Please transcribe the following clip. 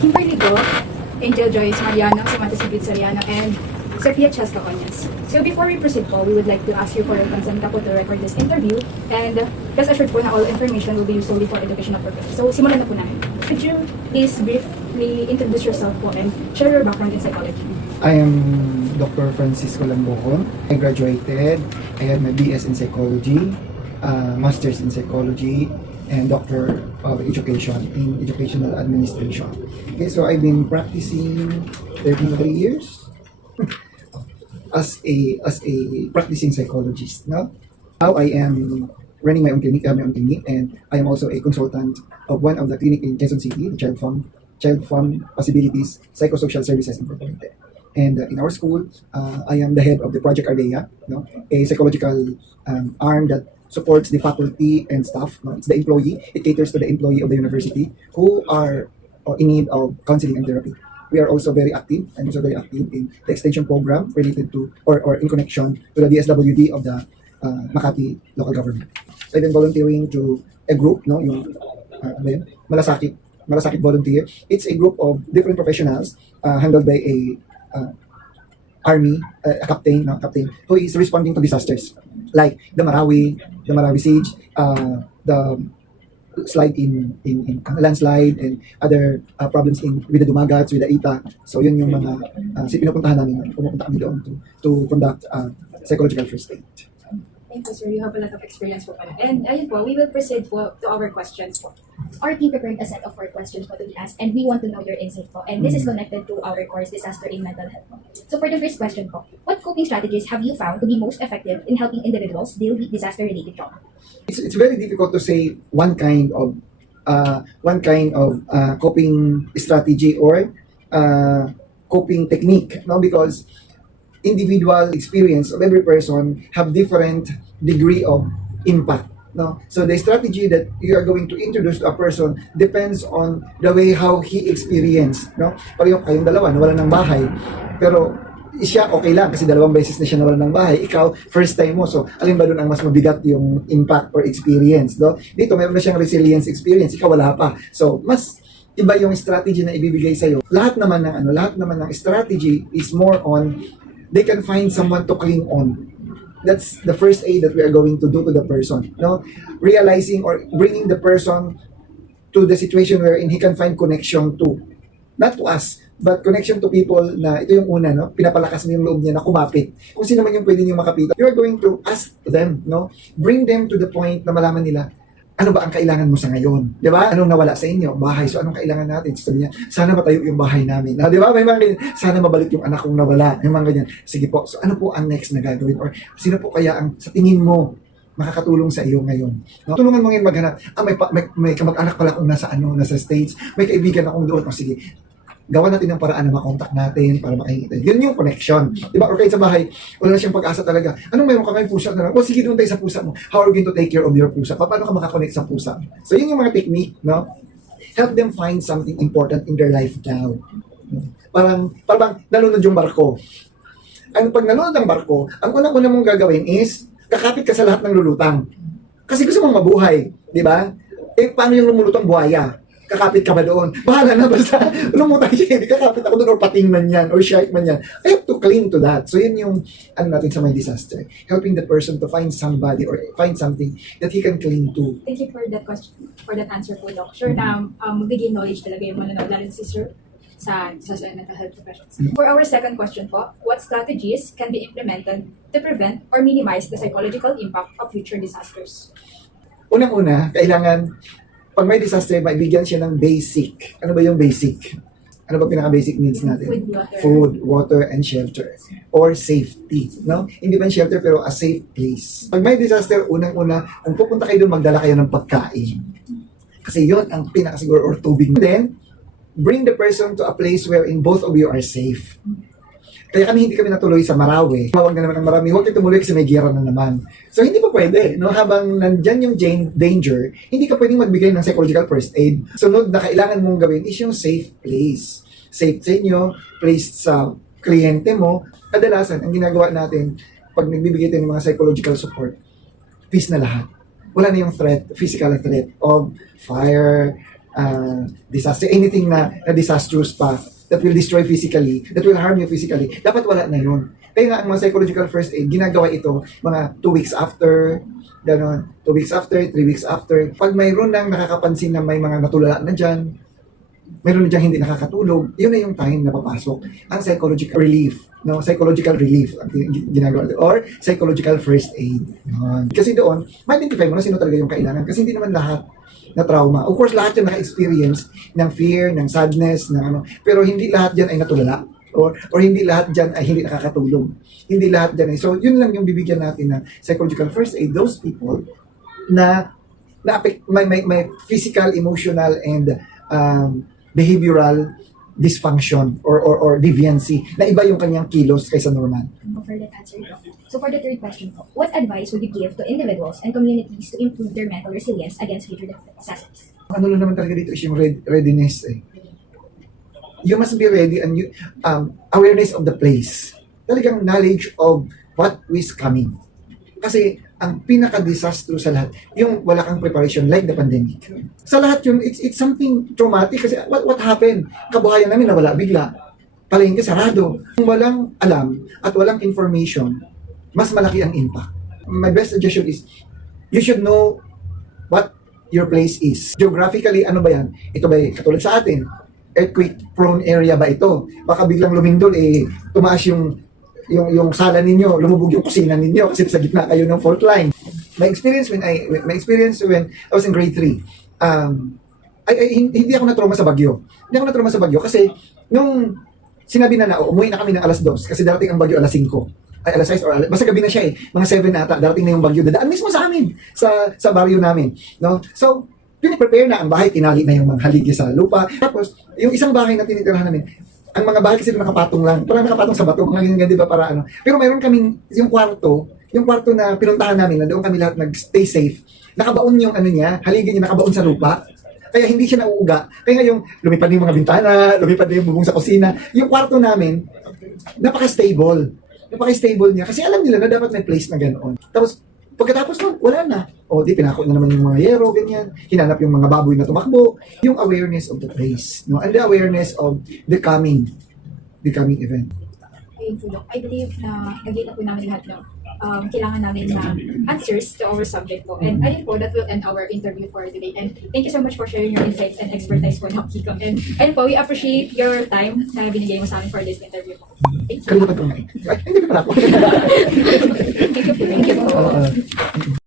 Kimberly Go, Angel Joyce Mariano, Samantha Sigrid Soriano, and Sophia Chesca Conyas. So before we proceed po, we would like to ask you for your consent po to record this interview, and rest assured po na all information will be used solely for educational purposes. So simulan na po namin. Could you please briefly introduce yourself po and share your background in psychology? I am Dr. Francisco Lambohon. I graduated. I had my BS in psychology, Masters in psychology, and Doctor of Education in Educational Administration. Okay, so I've been practicing 33 years as a practicing psychologist. Now I am running my own clinic, and I am also a consultant of one of the clinic in Quezon City, the Child Farm Possibilities Psychosocial Services Incorporated. And in our school, I am the head of the Project Ardea, a psychological arm that supports the faculty and staff. It's the employee. It caters to the employee of the university who are in need of counseling and therapy. We are also very active. I'm also very active in the extension program related to or in connection to the DSWD of the Makati local government. So I've been volunteering to a group, yung Malasakit Volunteer. It's a group of different professionals handled by a army, a captain who is responding to disasters like the Marawi siege, the slide in landslide, and other problems with the Dumagats, with the ITA. So yun yung mga pinupuntahan namin. Pumupunta kami doon to conduct psychological first aid. Thank you, sir. You have a lot of experience po pala. And ayun po, we will proceed po to our questions po. Our team prepared a set of 4 questions po to be asked, and we want to know your insight po. And this is connected to our course, Disaster in Mental Health po. So for the first question po, what coping strategies have you found to be most effective in helping individuals deal with disaster-related trauma? It's very difficult to say one kind of coping strategy or coping technique, because individual experience of every person have different degree of impact. So the strategy that you are going to introduce to a person depends on the way how he experienced. Pag kayong dalawa nawalan ng bahay, pero siya okay lang kasi 2 beses na siya nawalan ng bahay, ikaw first time mo, so alin ba doon ang mas mabigat yung impact or experience? Dito meron na siyang resilience experience, ikaw wala pa, so mas iba yung strategy na ibibigay sa'yo. Lahat naman ng strategy is more on they can find someone to cling on. That's the first aid that we are going to do to the person. Realizing or bringing the person to the situation wherein he can find connection to, not to us, but connection to people na ito yung una, pinapalakas mo yung loob niya na kumapit. Kung sino man yung pwede niyong makapit, you are going to ask them, bring them to the point na malaman nila, ano ba ang kailangan mo sa ngayon? Di ba? Anong nawala sa inyo? Bahay. So, anong kailangan natin? Sabi niya, sana matayo yung bahay namin. Di ba? May mga ganyan. Sana mabalik yung anak kong nawala. May mga ganyan. Sige po. So, ano po ang next na gagawin? Or sino po kaya ang sa tingin mo makakatulong sa iyo ngayon? Tulungan mo ngayon maghanap. May kamag-anak pala kung nasa States. May kaibigan akong doon. O sige, gawa natin ng paraan na makontak natin para makikita. Yun yung connection. Diba? Or kahit sa bahay, wala na siyang pag-asa talaga. Anong meron ka ngayon? Pusa na lang. O sige, doon tayo sa pusa mo. How are you going to take care of your pusa? Paano ka makakonect sa pusa? So yun yung mga technique, Help them find something important in their life now. Parang nalunod yung barko. Pag nalunod ang barko, ang unang-una mong gagawin is kakapit ka sa lahat ng lulutang. Kasi gusto mong mabuhay. Di ba? Paano yung lumulutang buhaya? Kakapit ka ba doon? Bahala na, basta lumutang siya, kakapit ako doon, or pating man yan, or shark man yan. I have to cling to that. So yun yung natin sa may disaster. Helping the person to find somebody or find something that he can cling to. Thank you for that question, for that answer po, Doc. Sure na magbigay knowledge talaga yung mananood, lalo si Sir sa mental health professions. For our second question po, what strategies can be implemented to prevent or minimize the psychological impact of future disasters? Unang-una, kailangan pag may disaster, maibigyan siya ng basic. Ano ba yung basic? Ano ba pinaka-basic needs natin? Food, water, and shelter. Or safety. Hindi man shelter, pero a safe place. Pag may disaster, unang-una, kung pupunta kayo doon, magdala kayo ng pagkain. Kasi yon ang pinakasiguro, or tubig. Then, bring the person to a place wherein both of you are safe. Kaya hindi kami natuloy sa Marawi. Mawag na naman ang marami. Huwag kayo tumuloy kasi may giyera na naman. So, hindi pa pwede. Habang nandyan yung danger, hindi ka pwedeng magbigay ng psychological first aid. Sunod na kailangan mong gawin is yung safe place. Safe sa inyo, place sa kliyente mo. Kadalasan, ang ginagawa natin, pag nagbibigay tayo ng mga psychological support, peace na lahat. Wala na yung threat, physical threat of fire, disaster, anything na disastrous pa, that will destroy physically, that will harm you physically, dapat wala na yun. Kaya nga ang mga psychological first aid, ginagawa ito mga 2 weeks after, gano'n, 2 weeks after, 3 weeks after. Pag mayroon nang nakakapansin na may mga natulala na dyan, mayroon na dyan hindi nakakatulog, yun na yung time na papasok ang psychological relief, no? Psychological relief ang ginagawa natin, or psychological first aid. Yun. Kasi doon, ma-identify mo na sino talaga yung kailangan, kasi hindi naman lahat na trauma. Of course, lahat yan naka-experience ng fear, ng sadness, ng ano, pero hindi lahat dyan ay natulala. Or hindi lahat dyan ay hindi nakakatulog. Hindi lahat dyan ay, so yun lang yung bibigyan natin ng psychological first aid, those people na may physical, emotional, and behavioral dysfunction or deviancy na iba yung kanyang kilos kaysa normal. For that answer, Doc. So for the third question po, what advice would you give to individuals and communities to improve their mental resilience against future disasters? Ano lang naman talaga dito is yung readiness eh. You must be ready, and you, awareness of the place. Talagang knowledge of what is coming. Kasi ang pinaka-disaster sa lahat, yung wala kang preparation like the pandemic. Sa lahat yun, it's something traumatic kasi what happened? Kabuhayan namin nawala bigla. Palengke sarado. Kung walang alam at walang information, mas malaki ang impact. My best suggestion is, you should know what your place is. Geographically, ano ba yan? Ito ba katulad sa atin? Earthquake-prone area ba ito? Baka biglang lumindol, tumaas yung sala ninyo, lumubog yung kusina ninyo kasi sa gitna kayo ng fault line. My experience when I was in grade 3, hindi ako na-trauma sa bagyo. Hindi ako na-trauma sa bagyo kasi nung sinabi na umuwi na kami ng alas 2 kasi darating ang bagyo alas 5. Ay, alas 6 or basta gabi na siya mga 7 ata, darating na yung bagyo. Dadaan mismo sa amin, sa baryo namin. No? So, piniprepare na ang bahay, tinali na yung mga haligi sa lupa. Tapos, yung isang bahay na tinitirahan namin, ang mga bahay kasi nakapatong lang. Parang nakapatong sa bato, mga ganyan, di ba, para ano. Pero mayroon kaming, yung kwarto na pinuntahan namin, na doon kami lahat nag-stay safe. Nakabaon yung ano niya, haligi niya nakabaon sa lupa. Kaya hindi siya nauuga. Kaya nga yung lumipad yung mga bintana, lumipad na yung bubong sa kusina. Yung kwarto namin, napaka-stable. Napaka-stable niya. Kasi alam nila na dapat may place na ganoon. Tapos, pagkatapos nun, wala na. O, di, pinako na naman yung mga yero, ganyan. Hinanap yung mga baboy na tumakbo. Yung awareness of the place, no? And the awareness of the coming event. Ayun po, Doc. I believe na nag-get po namin lahat ng kailangan namin na answers to our subject po. And ayun po, that will end our interview for today. And thank you so much for sharing your insights and expertise po, Doc Kiko. And ayun po, we appreciate your time na binigay mo sa amin for this interview po. Thank you. Kalimutan ko nga eh. Ay, hindi pa pala ako. Thank you po. Thank you po.